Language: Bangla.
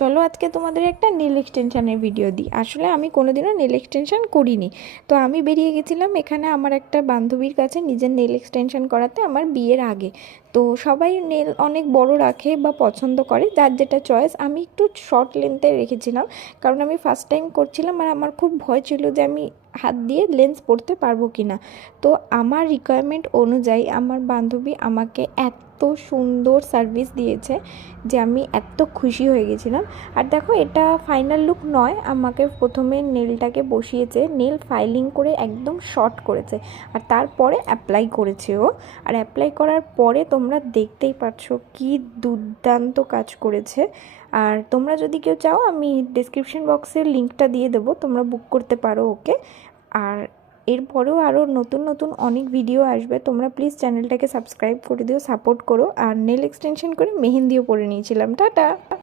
চলো আজকে তোমাদের একটা নেল এক্সটেনশানের ভিডিও দিই। আসলে আমি কোনোদিনও নেল এক্সটেনশান করিনি। তো আমি বেরিয়ে গেছিলাম এখানে আমার একটা বান্ধবীর কাছে নিজের নেল এক্সটেনশান করাতে আমার বিয়ের আগে। তো সবাই নেল অনেক বড় রাখে বা পছন্দ করে, যার যেটা চয়েস। আমি একটু শর্ট লেন্থে রেখেছিলাম, কারণ আমি ফার্স্ট টাইম করছিলাম আর আমার খুব ভয় ছিল যে আমি হাত দিয়ে লেন্স পরতে পারবো কি না। তো আমার রিকোয়ারমেন্ট অনুযায়ী আমার বান্ধবী আমাকে এত সুন্দর সার্ভিস দিয়েছে যে আমি এত খুশি হয়ে গেছিলাম। আর দেখো, এটা ফাইনাল লুক নয়, আমাকে প্রথমে নেলটাকে বসিয়েছে, নেল ফাইলিং করে একদম শর্ট করেছে, আর তারপরে অ্যাপ্লাই করেছে ও। আর অ্যাপ্লাই করার পরে তোমরা দেখতেই পাচ্ছ কি দুর্দান্ত কাজ করেছে। আর তোমরা যদি কেউ চাও, আমি ডেসক্রিপশন বক্সের লিঙ্কটা দিয়ে দেবো, তোমরা বুক করতে পারো ওকে। আর এরপরেও আরও নতুন নতুন অনেক ভিডিও আসবে, তোমরা প্লিজ চ্যানেলটাকে সাবস্ক্রাইব করে দিও, সাপোর্ট করো। আর নেল এক্সটেনশন করে মেহেন্দিও পরে নিয়েছিলাম। টাটা।